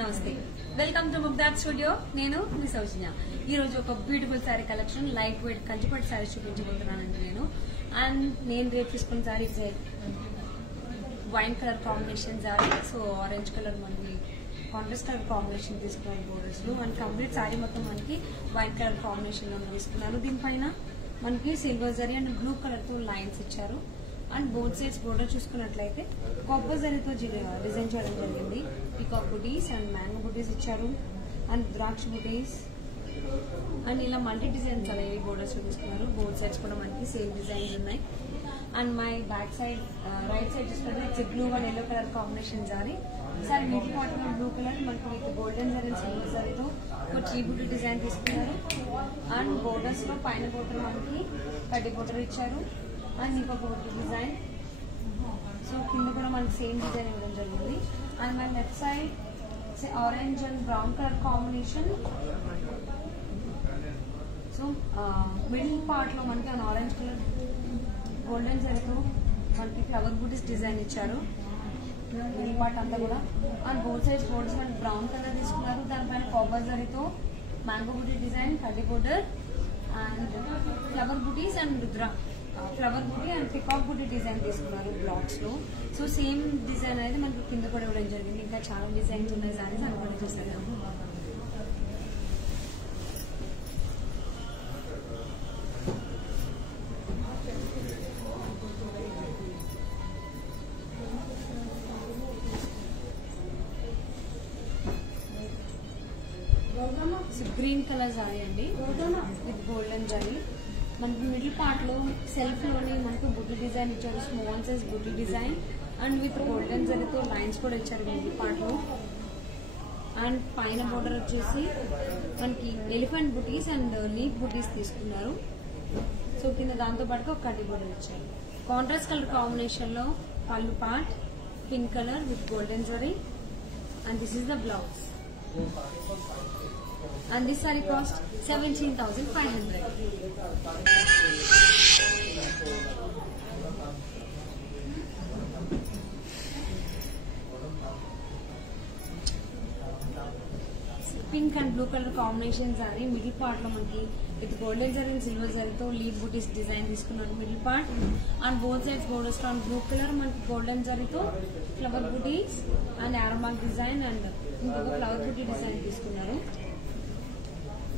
నమస్తే, welcome to ముగ్దార్ studio. నేను మీ సౌజన్య. ఈ రోజు ఒక beautiful sari collection, light weight కంచిపట్టు శారీస్ చూపించబోతున్నానండి నేను. అండ్ నేను రేపు తీసుకున్న sari wine colour combination sari. So orange colour మనకి కాంట్రాస్ట్ కలర్ కాంబినేషన్ తీసుకున్నాను బోర్డర్స్ లో. అండ్ కంప్లీట్ శారీ మొత్తం మనకి వైన్ కలర్ కాంబినేషన్ లో తీసుకున్నారు. దీనిపైన మనకి silver zari and blue colour తో లైన్స్ ఇచ్చారు. అండ్ బోత్ సైడ్స్ బోర్డర్ చూసుకున్నట్లయితే కాపర్ జరీతో డిజైన్ చేయడం జరిగింది. పీకాక్ బుటీస్ అండ్ మ్యాంగో బుటీస్ ఇచ్చారు. అండ్ ద్రాక్ష బుటీస్ అండ్ ఇలా మల్టీ డిజైన్స్ అనేవి బోర్డర్స్ తీసుకున్నారు. బోత్ సైడ్స్ కూడా మనకి సేమ్ డిజైన్స్ ఉన్నాయి. And my back side right side చూసుకుంటే it's blue and yellow colour combination జారీ. సార్ మిడిల్ పార్ట్ లో బ్లూ కలర్ మనకి విత్ గోల్డెన్ జరీ సిల్వర్ జరీతో ఒక ట్రీ బుటీ డిజైన్ తీసుకున్నారు. అండ్ బోర్డర్స్ లో పైన బోర్డర్ మనకి కడ్డీ బోర్డర్ ఇచ్చారు. అండ్ ఇంకొక డిజైన్. సో కింద కూడా మనకి సేమ్ డిజైన్ ఇవ్వడం జరిగింది. And my left side orange and brown colour combination. So middle part లో మనకి ఆరెంజ్ కలర్ గోల్డెన్ జరీతో మనకి ఫ్లవర్ బూటీస్ డిజైన్ ఇచ్చారు. మిడిల్ పార్ట్ అంతా కూడా. అండ్ బోత్ సైడ్స్ బోర్డర్స్ మనకి బ్రౌన్ కలర్ తీసుకున్నారు. దానిపైన కాపర్ జరీతో మ్యాంగో బూటీ డిజైన్, కడ్డీ border and flower booties and flower buti and peacock buti design తీసుకున్నారు బ్లాక్స్ లో. సో సేమ్ డిజైన్ అనేది మనకు కింద కూడా ఇవ్వడం జరిగింది. ఇంకా చాలా డిజైన్స్ ఉన్నాయి సారీస్ అనుకోండి చూస్తారు. గ్రీన్ కలర్ సారీ అండి విత్ గోల్డెన్ జరీ. మనకి మిడిల్ పార్ట్ లో సెల్ఫ్ లోని మనకు బుట్టి డిజైన్ ఇచ్చారు. స్మాల్ సైజ్ బుట్టి డిజైన్ అండ్ విత్ గోల్డెన్ జరీతో లైన్స్ కూడా ఇచ్చారు మిడిల్ పార్ట్ లో. అండ్ పైన బోర్డర్ వచ్చేసి మనకి ఎలిఫెంట్ బుటీస్ అండ్ లీఫ్ బుటీస్ తీసుకున్నారు. సో కింద దాంతో పాటుగా ఒక కడ్డీ బోర్డర్ ఇచ్చారు. కాంట్రాస్ట్ కలర్ కాంబినేషన్ లో పళ్ళు part pink colour with golden జరీ. And this is the blouse. And this saree cost 17,500. Pink and blue colour combination sari. Middle part లో మనకి విత్ గోల్డెన్ జరీ అండ్ సిల్వర్ జరీతో లీవ్ బూటీస్ డిజైన్ తీసుకున్నారు middle part. And both sides borders on blue colour మనకి golden జరీతో flower booties and ఆరోమాక్ design and ఇంకొక ఫ్లవర్ బూటీ డిజైన్ తీసుకున్నారు.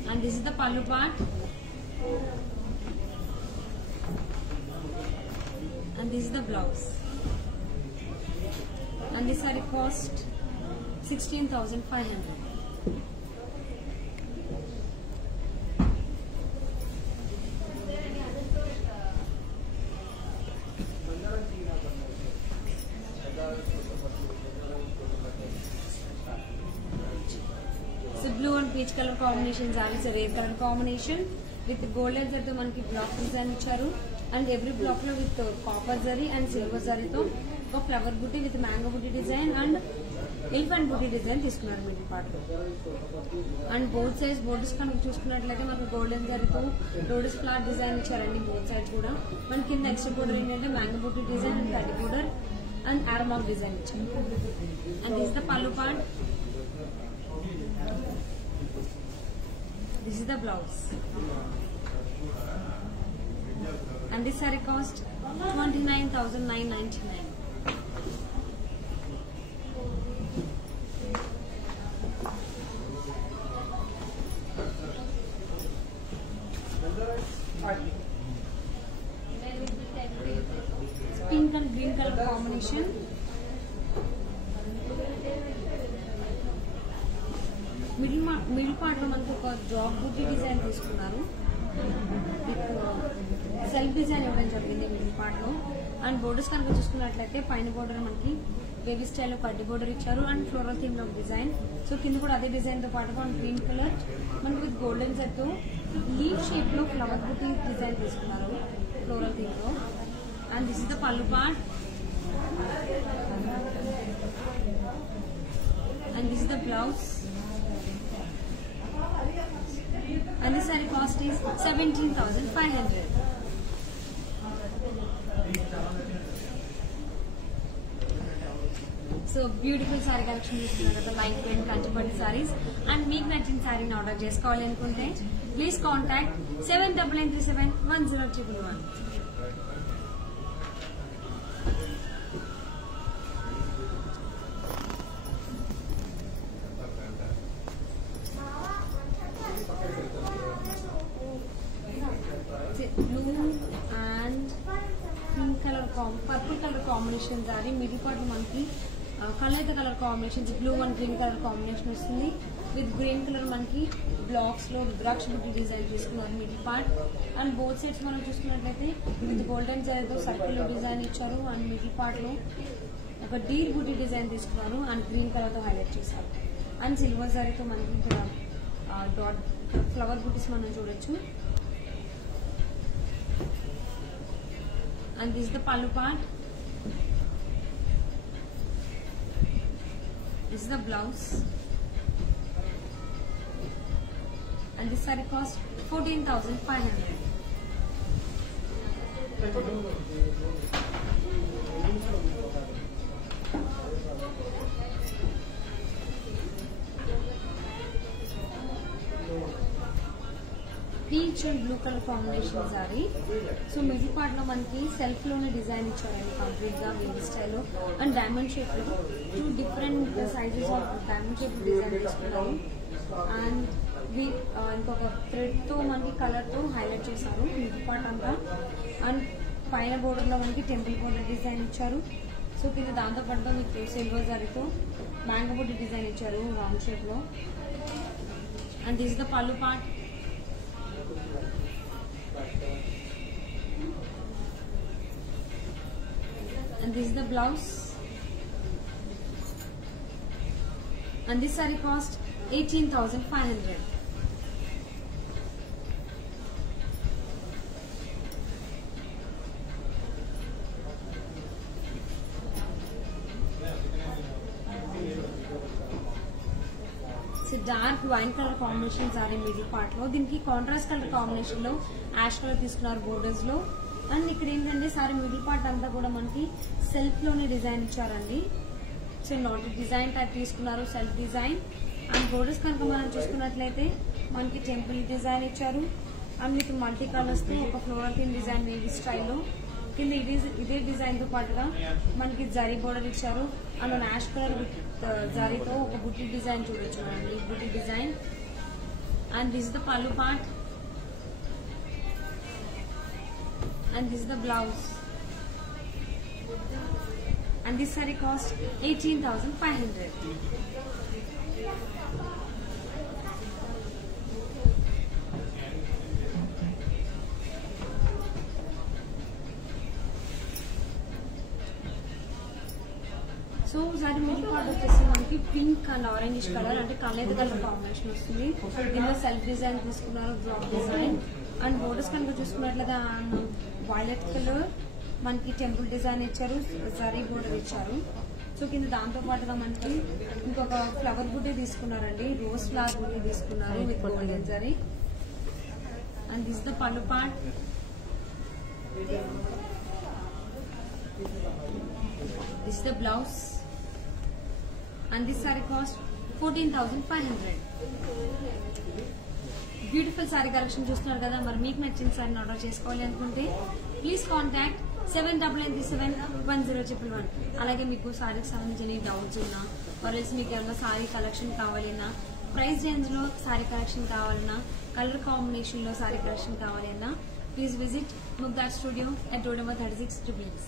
And this is the pallu part. And this is the blouse. And this saree cost 16,500. Blue and peach colour combination saris, rare colour combination with golden జరీతో మనకి black design ఇచ్చారు. And every black లో with copper zari and silver జరీతో ఒక flower buti with mango buti design and elephant buti design తీసుకున్నారు middle part లో. And both sides borders కనుక చూసుకున్నట్లయితే మనకు గోల్డెన్ జరీతో లోటస్ ఫ్లవర్ డిజైన్ ఇచ్చారండి బోత్ సైడ్స్ కూడా. మన కింద ఎక్స్ట్రా బోర్డర్ ఏంటంటే మ్యాంగో బుటీ డిజైన్ అండ్ కడ్డీ బోర్డర్ అండ్ ఆరోమాక్ డిజైన్ ఇచ్చారు. And this the pallu part. This is the blouse. And this saree cost 29,999. Pink and green color combination. Middle part లో మనకు ఒక జాబ్ బుట్టి డిజైన్ తీసుకున్నారు. సెల్ఫ్ డిజైన్ ఇవ్వడం జరిగింది మిడిల్ పార్ట్ లో. అండ్ బోర్డర్స్ కనుక చూసుకున్నట్లయితే పైన బోర్డర్ మనకి బేబీ స్టైల్లో కడ్డీ బోర్డర్ ఇచ్చారు అండ్ ఫ్లోరల్ థీమ్ లో డిజైన్. సో కింద కూడా అదే డిజైన్ తో పాటుగా గ్రీన్ కలర్ మనకి విత్ గోల్డెన్ జరీతో లీవ్ షేప్ లో ఫ్లవర్ బుట్టి డిజైన్ తీసుకున్నారు ఫ్లోరల్ థీమ్ లో. And this is the pallu part. And this is the blouse. And this saree cost is 17,500. So beautiful sari collection చూస్తున్నారు కదా, light weight Kanchipattu saris. And మీకు నచ్చిన సారీని ఆర్డర్ చేసుకోవాలి అనుకుంటే please contact 79371011. Blue and pink colour purple colour combination sari. Middle part మనకి colour colour combination blue and green colour combination వస్తుంది. With green colour మనకి బ్లాక్స్ లో రుద్రాక్ష బుట్టి డిజైన్ చేసుకున్నారు middle part. And both sides మనం చూసుకున్నట్లయితే విత్ గోల్డెన్ జరీతో సర్కిల్ లో డిజైన్ ఇచ్చారు. అండ్ మిడిల్ పార్ట్ లో ఒక డీర్ బుట్టి డిజైన్ తీసుకున్నారు అండ్ గ్రీన్ కలర్ తో హైలైట్ చేశారు. అండ్ సిల్వర్ జరీతో మనకి ఇక్కడ డాట్ ఫ్లవర్ బుట్టీస్ మనం చూడొచ్చు. And this is the pallu part. This is the blouse. And this saree cost 14,500. Peach and blue colour combination sari. So middle part లో మనకి సెల్ఫ్ లోనే డిజైన్ ఇచ్చారండి కంప్లీట్ గా wheel style and diamond shape లో 2 different sizes of diamond shape design తీసుకున్నాము. And ఇంకొక thread తో మనకి కలర్ తో హైలైట్ చేశారు మిడిల్ పార్ట్ అంతా. అండ్ పైన బోర్డర్ లో మనకి టెంపుల్ బోర్డర్ డిజైన్ ఇచ్చారు. సో కింద దాంతో పాటుగా మీకు సిల్వర్ జరీతో మ్యాంగో బోర్డర్ డిజైన్ ఇచ్చారు రౌండ్ షేప్ లో. And this is the pallu part. And this is the blouse. And this saree cost 18,500. So dark wine color combination saree middle part lo, దీనికి contrast colour combination లో ash colour తీసుకున్నారు borders లో. And ఇక్కడ ఏంటంటే sorry middle part అంతా కూడా మనకి self లోనే డిజైన్ ఇచ్చారండి. సో నాట్ డిజైన్ టైప్ తీసుకున్నారు, సెల్ఫ్ డిజైన్. అండ్ బోర్డర్స్ కనుక మనం చూసుకున్నట్లయితే మనకి టెంపుల్ డిజైన్ ఇచ్చారు. అండ్ మీకు మల్టీ కలర్స్ తో ఒక ఫ్లోరల్ థీమ్ డిజైన్ నేవీ స్టైల్లో కింద ఇదే డిజైన్ తో పాటుగా మనకి జరీ బోర్డర్ ఇచ్చారు. అండ్ యాష్ కలర్ జరీతో ఒక బుట్టి డిజైన్ చూడొచ్చు అండి, బుట్టి design. And this the pallu part. And this is the blouse. And this saree cost 18,500. So sorry middle part వచ్చేసి మనకి పింక్ అండ్ ఆరెంజ్ కలర్ అంటే కలర్ కలర్ కాంబినేషన్ వస్తుంది. దీనిలో సెల్ఫ్ డిజైన్ తీసుకున్నారు, బ్లాక్ డిజైన్. అండ్ బోర్డర్స్ కనుక చూసుకున్నట్లయితే violet colour మనకి temple design ఇచ్చారు, జరీ బోర్డర్ ఇచ్చారు. సో కింద దాంతో పాటుగా మనకి ఇంకొక ఫ్లవర్ బుట్టి తీసుకున్నారండి, రోజ్ ఫ్లవర్ బుట్టి తీసుకున్నారు విత్ గోల్డెన్ జరీ. And this the pallu part. This the blouse. And this sari cost 14,500. Beautiful sari collection చూస్తున్నారు కదా, మరి మీకు నచ్చిన సారీని ఆర్డర్ చేసుకోవాలి అనుకుంటే ప్లీజ్ కాంటాక్ట్ 79371011. అలాగే మీకు సారీకి సంబంధించిన డౌట్స్ ఉన్నా ఆర్ఎల్స్ మీకు ఏమైనా సారీ కలెక్షన్ కావాలన్నా, ప్రైస్ రేంజ్ లో సారీ కలెక్షన్ కావాలన్నా, కలర్ కాంబినేషన్ లో సారీ కలెక్షన్ కావాలన్నా ప్లీజ్ విజిట్ ముగ్దార్ studio at road number 36 Jubilees.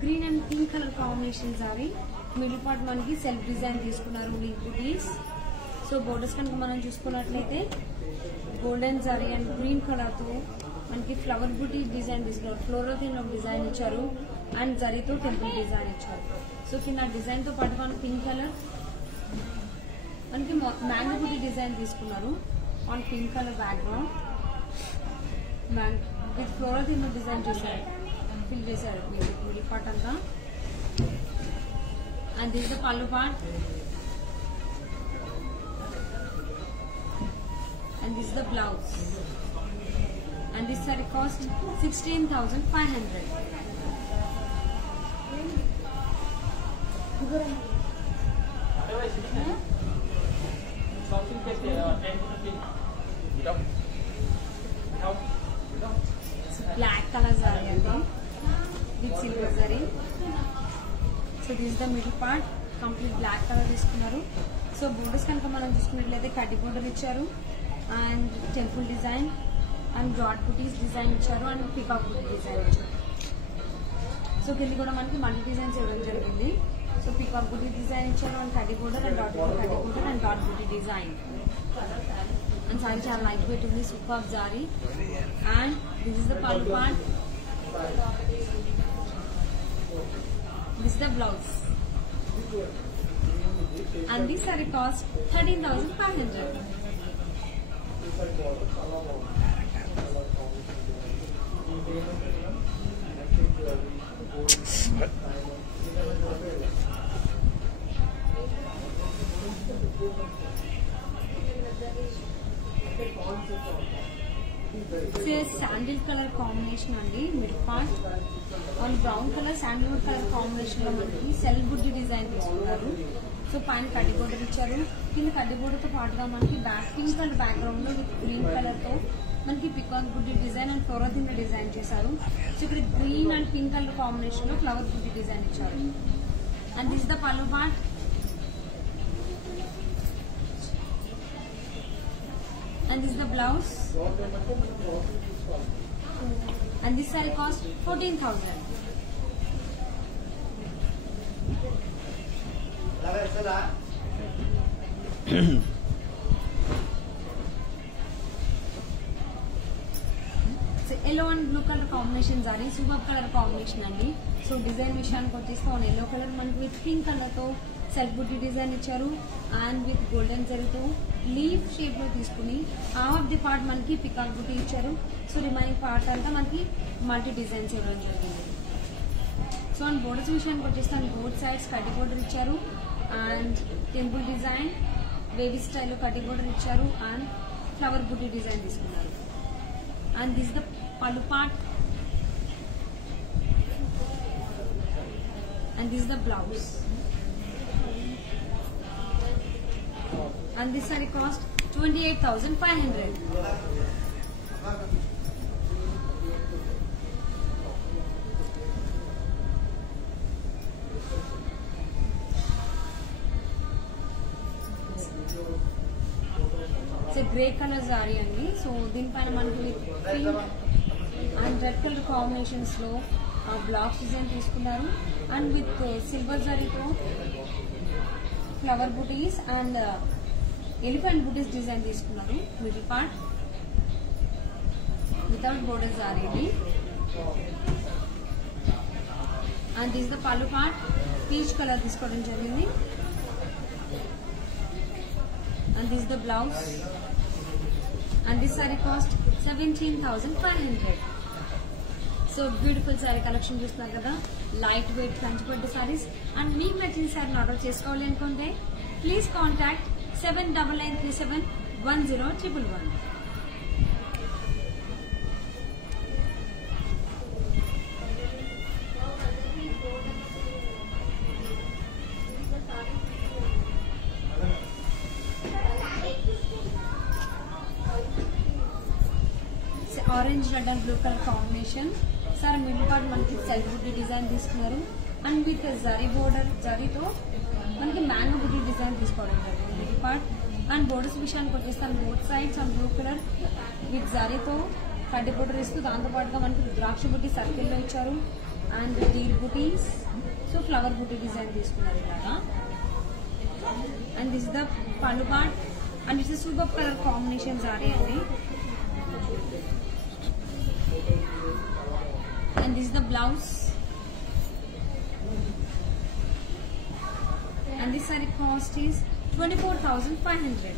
Green and pink colour combination sari. Middle part మనకి సెల్ఫ్ డిజైన్ తీసుకున్నారు లీఫ్ బుటీస్. సో బోర్డర్స్ కనుక మనం చూసుకున్నట్లయితే గోల్డెన్ జరీ అండ్ గ్రీన్ కలర్ తో మనకి ఫ్లవర్ బుటీ డిజైన్ తీసుకున్నారు, ఫ్లోరల్ థీమ్ లో డిజైన్ ఇచ్చారు. అండ్ జరీతో టెంపుల్ డిజైన్ ఇచ్చారు. సో కింద డిజైన్ తో పాటు మనం పింక్ కలర్ మనకి మ్యాంగో బుటీ డిజైన్ తీసుకున్నారు on pink colour background. With floral theme లో డిజైన్ చేశారు, ఫిల్ చేశారు మిడిల్ పార్ట్ అంతా. and this is the pallu part, and this is the blouse, and this saree cost 16,500. Black color saree again with silver zari. So this is the middle part, complete black color తీసుకున్నారు. So borders కనుక మనం చూసుకున్నట్లయితే కడ్డీ border ఇచ్చారు, and temple design, and dot buttis design ఇచ్చారు, and peacock buti design ఇచ్చారు. So కింది కూడా మనకి మల్టీ డిజైన్స్ ఇవ్వడం జరిగింది. సో పీకాక్ బుటీ డిజైన్ ఇచ్చారు, అండ్ కడ్డీ బోర్డర్, అండ్ కడ్డీ border, and dot buti design. And sorry చాలా లైట్ వెయిట్ ఉంది, super zari. And this is the pallu part, this is the blouse, and this saree cost 13,500. Sandal colour combination అండి, mid part and brown colour Sandalwood colour combination లో మనకి cell బుడ్డి design తీసుకున్నారు. So పైన కడ్డీ border ఇచ్చారు, కింద కడ్డీ బోర్డర్ తో పాటుగా మనకి పింక్ కలర్ బ్యాక్గ్రౌండ్ లో విత్ గ్రీన్ కలర్ తో మనకి పికాక్ బుడ్డి డిజైన్ అండ్ ఫ్లోరల్ కింద డిజైన్ చేశారు. సో ఇక్కడ green and pink colour combination లో ఫ్లవర్ బుడ్డి డిజైన్ ఇచ్చారు. And this the pallu part, and this is the blouse, and this saree cost 14,000. Yellow and blue colour combination sorry, super colour combination అండి. So design విషయానికి వచ్చేస్తే yellow colour మనకి with pink colour తో self బుట్టి design ఇచ్చారు, and with golden జరీతో leaf shape లో తీసుకుని హాఫ్ ఆఫ్ ది పార్ట్ మనకి పికాక్ బుట్టి ఇచ్చారు. సో రిమైనింగ్ పార్ట్ అంతా మనకి మల్టీ డిజైన్స్ ఇవ్వడం జరిగింది. సో అండ్ బోర్డర్స్ విషయానికి వచ్చేస్తే బోత్ సైడ్స్ కడ్డీ బోర్డర్ ఇచ్చారు, అండ్ టెంపుల్ డిజైన్ వేవీ స్టైల్లో కడ్డీ బోర్డర్ ఇచ్చారు, అండ్ ఫ్లవర్ బుట్టి డిజైన్ తీసుకున్నారు. And this the pallu part, and this the blouse, and this saree cost 28,500. It's a grey color saree అండి. సో దీనిపైన మనకి pink and red colour combinations లో block design తీసుకున్నారు, అండ్ విత్ సిల్వర్ జరీతో flower బుటీస్ and elephant బుటీస్ design తీసుకున్నారు. Middle part without borders ఆరేది, and this the pallu part peach colour తీసుకోవడం జరిగింది, and this the blouse, and this sari cost 17,500. So beautiful sari collection చూస్తున్నారు కదా, light weight Kanchipattu saris. And మీకు నచ్చిన సారీని ఆర్డర్ చేసుకోవాలి అనుకుంటే please contact 7993710111. Orange red and blue colour combination sir, middle part మనకి సెల్ఫ్ బుట్టి డిజైన్ తీసుకున్నారు, అండ్ విత్ జరీ బోర్డర్ జరీతో మనకి మ్యాంగో బుట్టి డిజైన్ తీసుకోవడం జరిగింది మిడిల్ పార్ట్. అండ్ బోర్డర్స్ విషయానికి వచ్చేస్తాను both sides and blue colour with జరీతో కడ్డీ బోర్డర్ ఇస్తూ దాంతో పాటుగా మనకి ద్రాక్ష బుట్టి సర్కిల్లో ఇచ్చారు, and Deere buttis, so flower బుట్టి డిజైన్ తీసుకున్నారు ఇలాగా. And this the pallu part, and it's super colour combination sorry అండి. And this is the blouse, and this saree cost is 24,500.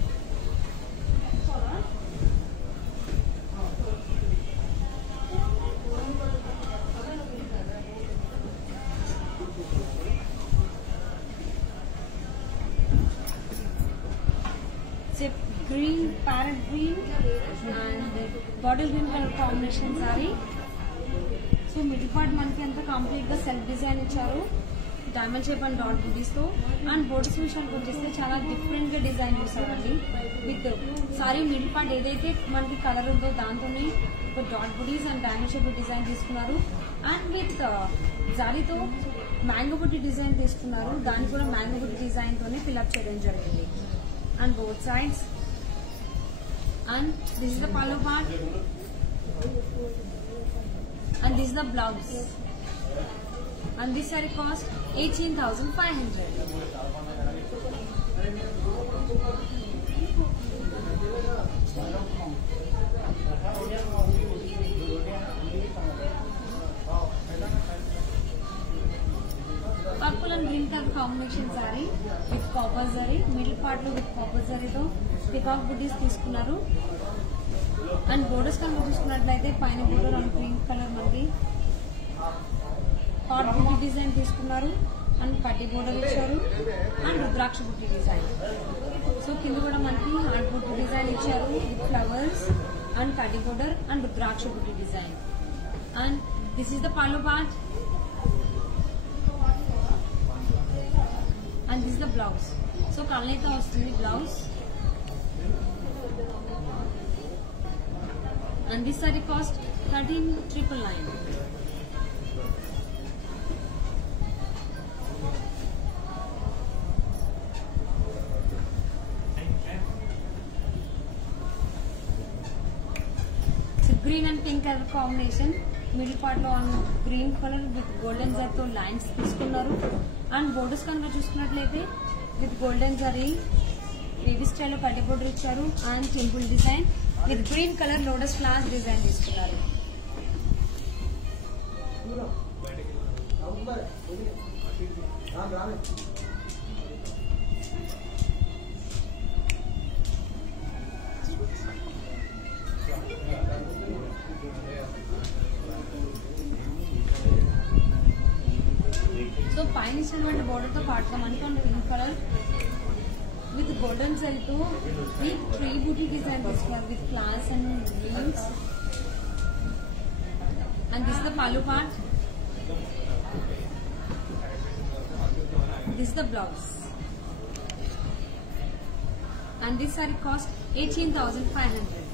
Green parrot green and bottle green colour combination sari. So middle part మనకి అంతా complete గా self design ఇచ్చారు diamond shape and dot బుటీస్ తో. And borders విషయానికి వచ్చేస్తే చాలా different గా design చేశారండి. విత్ సారీ మిడిల్ పార్ట్ ఏదైతే మనకి కలర్ ఉందో దాంతోనే dot buttis and diamond shape design తీసుకున్నారు. అండ్ విత్ జారీతో మ్యాంగో బుట్టి డిజైన్ తీసుకున్నారు. దాన్ని కూడా మ్యాంగో బుట్టి డిజైన్ తోనే ఫిల్అప్ చేయడం జరిగింది. And both sides. And this is the pallu part and this is the blouse. And this saree cost 18,500. Purple and green color combination saree with copper zari. Middle part lo with copper zari to peacock booties తీసుకున్నారు. And borders కనుక చూసుకున్నట్లయితే పైన border and green colour మనకి hot బుట్టి design తీసుకున్నారు. And పట్టి border ఇచ్చారు and రుద్రాక్ష బుట్టి డిజైన్. సో కింద కూడా మనకి హాట్ బుట్టి డిజైన్ ఇచ్చారు విత్ ఫ్లవర్స్ అండ్ పట్టి బోర్డర్ అండ్ రుద్రాక్ష బుట్టి design. And this is the pallu part and this the blouse. So కళ్ళైతే వస్తుంది blouse. And this saree cost 13,999. It's a green and pink color combination. Middle part lo on green color with golden zari to lines తీసుకున్నారు. And borders కనుక చూసుకున్నట్లయితే with golden zari wavy style లో పట్టి border ఇచ్చారు. And simple design with green colour lotus flowers design తీసుకున్నారు. So పైన ఇచ్చినటువంటి border తో పాటుగా మనకి green colour with golden zari to with tree booty design తీసుకున్నారు with flowers and leaves. And this is the pallu part. This is the blouse. And this saree cost 18,500.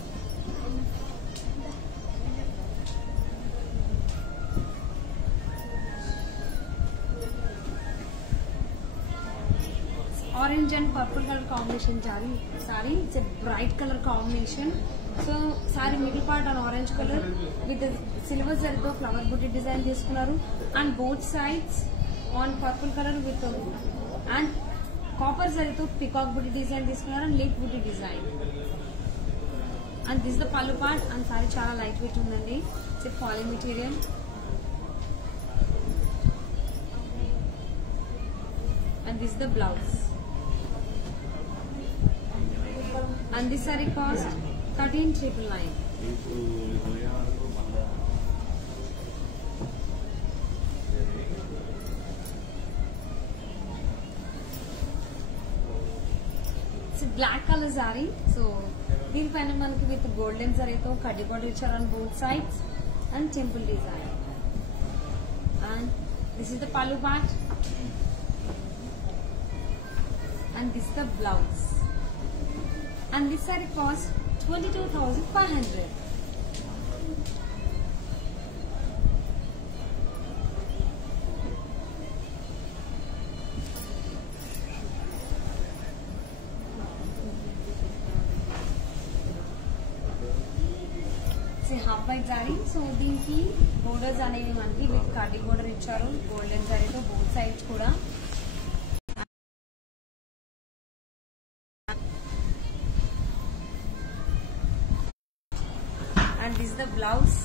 Orange and purple color combination saree. It's a bright color combination. So saree middle part on orange color with the silver zari to flower booty design తీసుకున్నారు. And both sides on purple color with and copper zari to peacock booty design తీసుకున్నారు and leaf booty design. And this is the pallu part. And saree చాలా light weight ఉందండి. It's a poly material. And this is the blouse. And this saree cost 13,999. It's a black color saree. So దీనిపైన మనకి with golden జరీతో కడ్డీ border ఇచ్చారు on both sides and temple design. And this is the pallu part. And this is the blouse. And this saree costs 22,500. Half white sorry. So దీనికి borders అనేవి మనకి with కడ్డీ border ఇచ్చారు golden సారీతో both sides కూడా. And this is the blouse.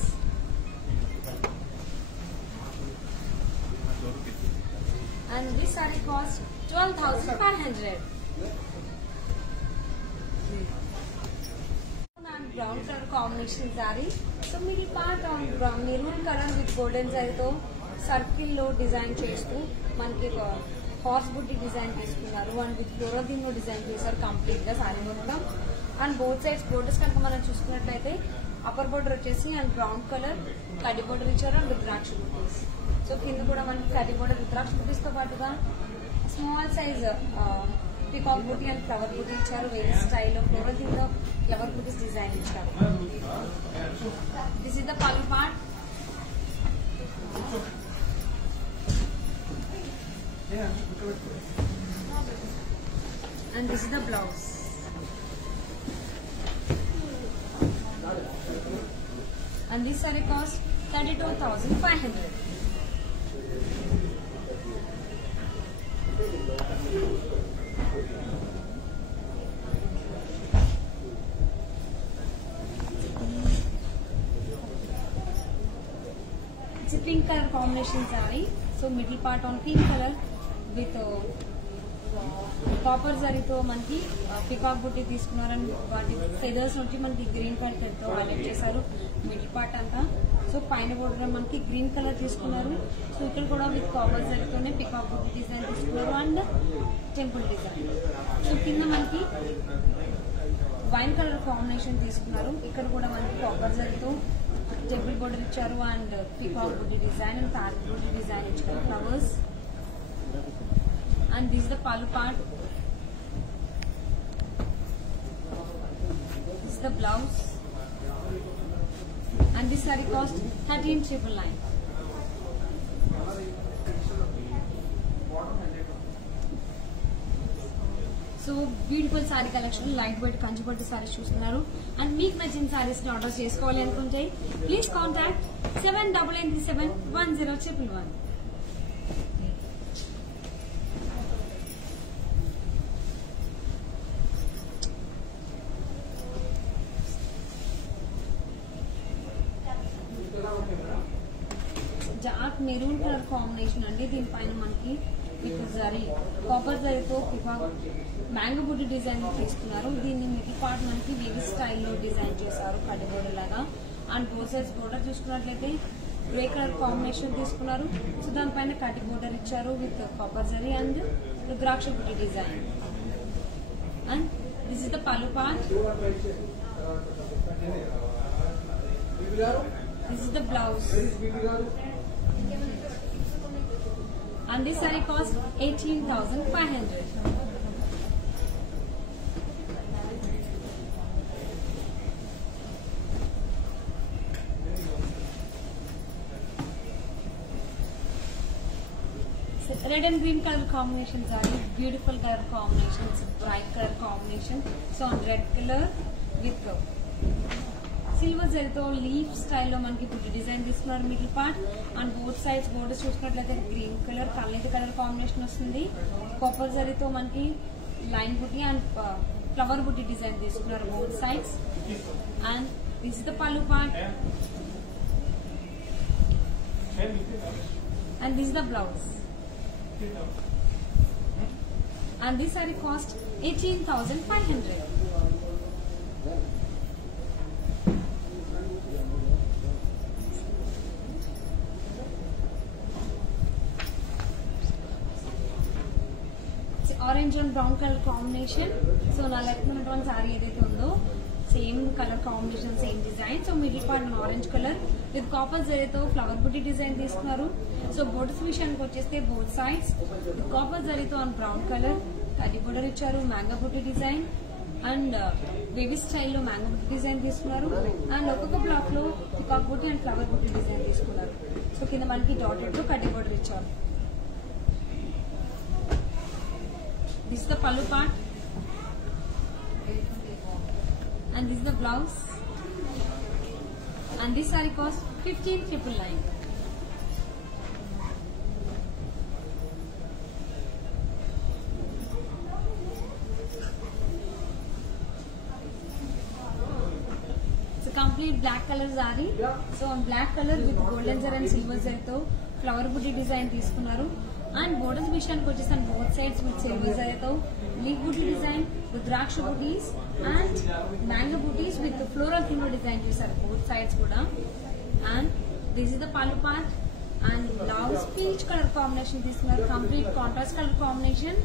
And this saree costs 12,500. Brown color combination saree. So middle part on brown maroon color with golden zari to circle lo design chestu manki horse booty design తీసుకున్నారు. And with floral theme lo design చేశారు complete గా saree మొత్తం. And both sides borders కనుక మనం చూసుకున్నట్లయితే upper border వచ్చేసి and brown colour కడ్డీ border ఇచ్చారు అండ్ రుద్రాక్ష బుటీస్. సో కింద కూడా మనకి కడ్డీ బోర్డర్ రుద్రాక్ష బుటీస్ తో పాటుగా స్మాల్ సైజ్ పీకాక్ బూటీ అండ్ ఫ్లవర్ బూటీ ఇచ్చారు. వేరే స్టైల్లో ఫ్లోరల్ థీమ్ లో ఫ్లవర్ బూటీస్ డిజైన్ ఇచ్చారు. This is the pallu part. And this is the blouse. And this saree costs 32,500. It's a pink color combination saree. So middle part on pink color with copper జరీతో మనకి peacock బుట్టి తీసుకున్నారని వాటి feathers నుంచి మనకి green colour thread తో highlight చేశారు middle part అంతా. సో పైన బోర్డర్ మనకి గ్రీన్ కలర్ తీసుకున్నారు. సో ఇక్కడ కూడా with copper జరీతోనే peacock buti design తీసుకున్నారు అండ్ టెంపుల్ డిజైన్. సో కింద మనకి వైన్ కలర్ కాంబినేషన్ తీసుకున్నారు. ఇక్కడ కూడా మనకి కాపర్ జరీతో టెంపుల్ బోర్డర్ ఇచ్చారు and peacock buti design and Taj బుట్టి డిజైన్ ఇచ్చారు flowers. And this is the pallu part. This is the blouse. And this saree cost 13,999. So beautiful sari collection light weight కంచిపట్టు సారీస్ చూస్తున్నారు. And మీకు నచ్చిన సారీస్ ని ఆర్డర్ చేసుకోవాలి అనుకుంటే please contact 7893710111. Dark maroon colour combination అండి. దీనిపైన మనకి విత్ జరీ కాపర్ జరీతో మ్యాంగో బుట్టి డిజైన్ తీసుకున్నారు. దీన్ని మిడిల్ పార్ట్ మనకి వేవి స్టైల్లో డిజైన్ చేశారు కడ్డీ బోర్డర్ లాగా. అండ్ బోత్ సైడ్స్ బోర్డర్ చూసుకున్నట్లయితే గ్రే కలర్ కాంబినేషన్ తీసుకున్నారు. సో దానిపైన కడ్డీ బోర్డర్ ఇచ్చారు విత్ కాపర్ జరీ అండ్ రుద్రాక్ష బుట్టి design. And this is the pallu part. This is the blouse. And this saree costs 18,500. Red and green color combinations are beautiful color combinations, bright color combination. So on red color with silver జరీతో leaf స్టైల్లో మనకి బుట్టి design తీసుకున్నారు middle part. And both sides borders చూసుకున్నట్లయితే green colour కల్నేతి colour combination వస్తుంది. Copper జరీతో మనకి లైన్ బుట్టి అండ్ ఫ్లవర్ బుట్టి డిజైన్ తీసుకున్నారు both sides. And this is the pallu part. And this is the blouse. And this sari cost 18,500. Orange and brown colour combination. So నా లెక్క ఉన్నటువంటి సారీ ఏదైతే ఉందో same colour combination same design. So middle part orange colour with copper జరీతో flower బుట్టి design తీసుకున్నారు. So borders విషయానికి వచ్చేస్తే బోత్ సైడ్స్ కాపర్ జరీతో అండ్ బ్రౌన్ కలర్ కడ్డీ బోర్డర్ ఇచ్చారు. మ్యాంగో బుట్టి డిజైన్ అండ్ వేవీ స్టైల్లో మ్యాంగో బుట్టి డిజైన్ తీసుకున్నారు. అండ్ ఒక్కొక్క బ్లాక్ లో పికాక్ బుట్టి అండ్ ఫ్లవర్ బుట్టి డిజైన్ తీసుకున్నారు. సో కింద మనకి డాటెడ్ తో కడ్డీ బోర్డర్ ఇచ్చారు. This is the pallu part. And this is the blouse. And this saree costs 15,999. It's a complete black color saree. So on black color with golden zari and silver zari to flower booty design తీసుకున్నారు. And borders విషయానికి వచ్చేసాను both sides with silver జరీతో leaf buti design rudraksha butis and mango butis with floral theme లో design చేశారు both sides కూడా. And this is the pallu part. And blouse peach colour combination తీసుకున్నారు. Complete contrast colour combination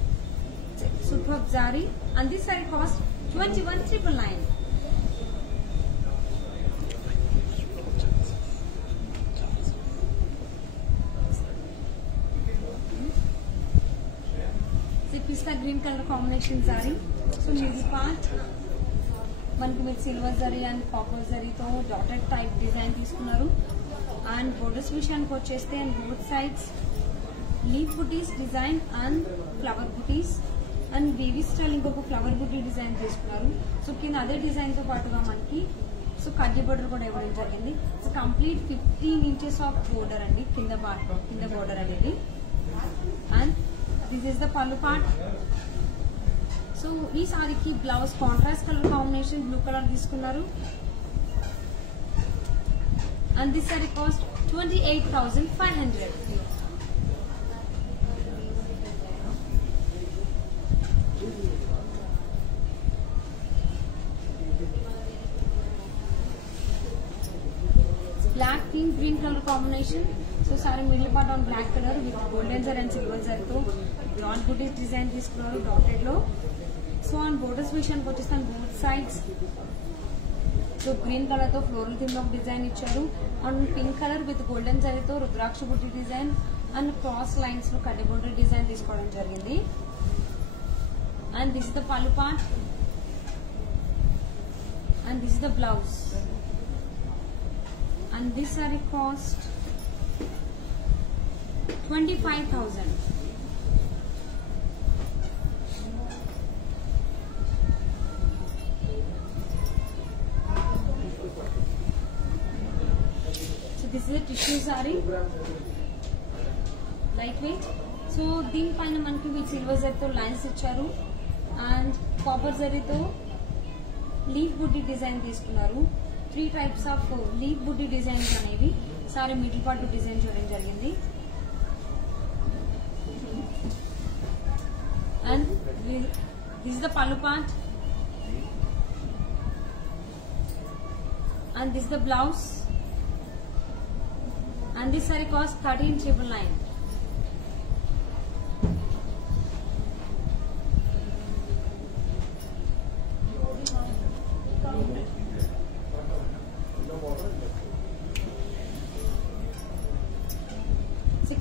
super zari. And this sari cost 21,999. Pista green colour combination सारी so middle part మనకి మీరు silver zari and copper జరీతో dotted type design తీసుకున్నారు and borders విషయానికి వచ్చేస్తే and both sides leaf buttis design and flower బుటీస్ and baby style ఇంకొక flower బుటీ డిజైన్ తీసుకున్నారు సో కింద అదే డిజైన్ తో పాటుగా మనకి సో కడ్డీ బోర్డర్ కూడా ఇవ్వడం జరిగింది so complete 15 inches of border అండి కింద బోర్డర్ అనేది and this is the pallu part so ఈ సారీకి blouse contrast colour combination blue colour తీసుకున్నారు and this sari cost 28,500. black pink green color combination so saree middle part on black color with golden zari and silver zari to broad booties design తీసుకున్నారు dotted లో so on borders విషయానికి వచ్చేస్తే both sides so green color తో floral theme of design ఇచ్చారు on pink color with golden zari తో రుద్రాక్ష బుట్టి design and cross lines లో కడ్డీ border design తీసుకోవడం జరిగింది and this is the pallu part and this is the blouse and this saree cost 25,000. So this is a tissue saree, lightweight. So దీని పైన మనకి with silver జరీతో lines ఇచ్చారు and copper జరీతో లీఫ్ బుట్టి design తీసుకున్నారు 3 types of leaf booty designs అనేవి sorry middle part design చేయడం జరిగింది and this is the pallu part and this is the blouse and this saree cost 13,999.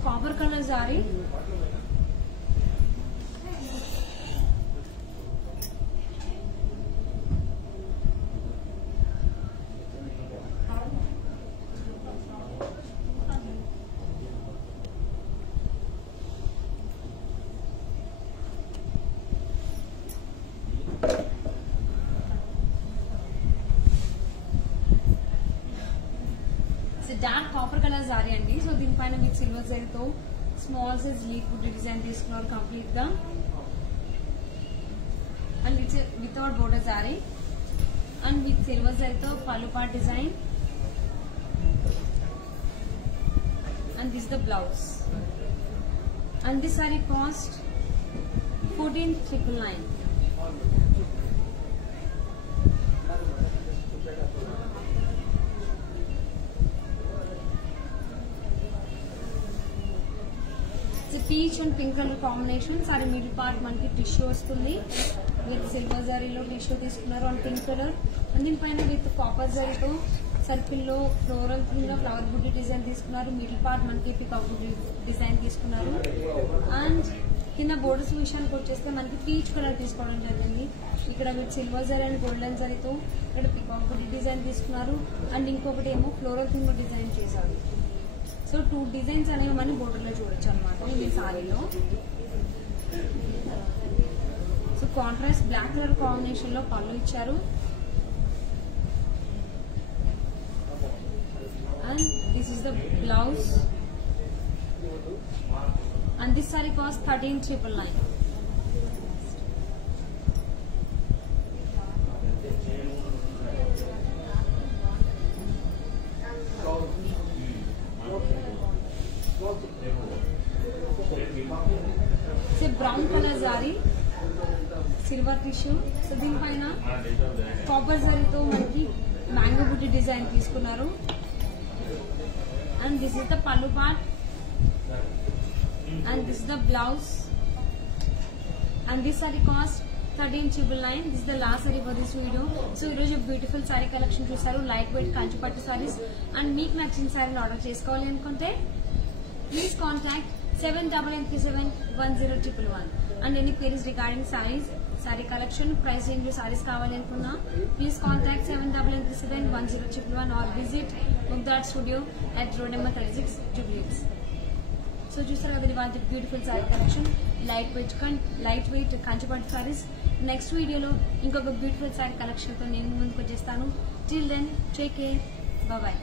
copper color saree dark copper colour sorry అండి so దీనిపైన మీకు silver జరీతో small size leaf బుట్టి design తీసుకున్నారు complete గా and it's without border sorry and with silver జరీతో పల్లు part design and this the blouse and this sari cost 14,999. Peach and pink colour combination sari middle part మనకి tissue వస్తుంది with silver జరీలో tissue తీసుకున్నారు and pink colour and దీనిపైన with copper జరీతో circle లో floral flower బుట్టి design తీసుకున్నారు మిడిల్ పార్ట్ మనకి peacock buti design తీసుకున్నారు అండ్ కింద బోర్డర్స్ విషయానికి వచ్చేస్తే మనకి పీచ్ కలర్ తీసుకోవడం జరిగింది ఇక్కడ with silver zari and golden జరీతో ఇక్కడ పికాక్ బుట్టి డిజైన్ తీసుకున్నారు అండ్ ఇంకొకటి ఏమో ఫ్లోరల్ థీమ్ డిజైన్ చేశారు సో 2 డిజైన్స్ అనేవి మనం బోర్డర్ లో చూడొచ్చు అనమాట ఈ సారీలో so contrast black colour combination లో పళ్ళు ఇచ్చారు and this is the blouse and this sari cost 13,999. Brown colour sorry silver tissue so దీనిపైన కాపర్ జరీతో మనకి మ్యాంగో బుట్టి డిజైన్ తీసుకున్నారు and this is the pallu part and this the blouse and this sari cost 13,999. This is the last saree for this video. So ఈ రోజు beautiful sari collection చూసారు. Light weight Kanchi పట్టు saris and మీకు నచ్చిన సారీని ఆర్డర్ చేసుకోవాలి అనుకుంటే please contact 78371011 and any queries regarding sarees, saree collection, price range లో sarees కావాలి అనుకున్నా please contact 78371011 or visit Mugdad Studio at road number 36 Jubilees. సో చూసారు కదా ఇవాళ beautiful sari collection light weight కంచిపట్టు సారీస్. నెక్స్ట్ వీడియోలో ఇంకొక బ్యూటిఫుల్ సారీ కలెక్షన్ తో నేను ముందుకు వచ్చేస్తాను. Till then take care, bye by.